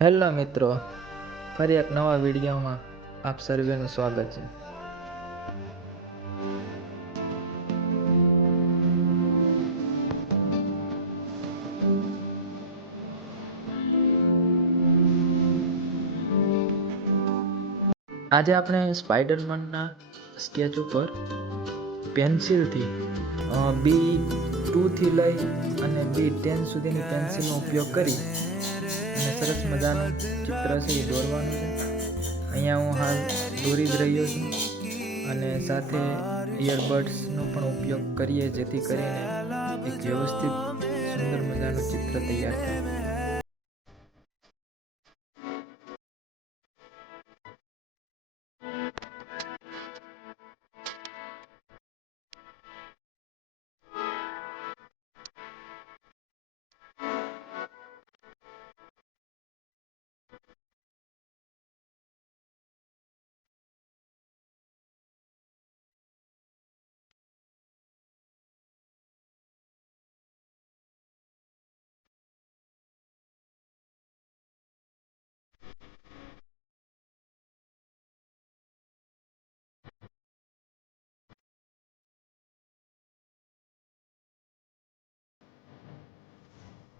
Hello મિત્રો, ફરી એક નવા વિડીયોમાં આપ સર્વેનું સ્વાગત છે. આજે આપણે સ્પાઈડરમેનના સ્કેચ ઉપર પેન્સિલથી B2 થી લઈ અને B10 સુધીની પેન્સિલનો ઉપયોગ કરી અને સરસ મજાનું ચિત્ર છે એ દોરવાનું છે. અહીંયા હું હાલ દોરી જ રહ્યો છું અને સાથે ઇયરબડ્સનો પણ ઉપયોગ કરીએ જેથી કરીને એક વ્યવસ્થિત સુંદર મજાનું ચિત્ર તૈયાર થાય.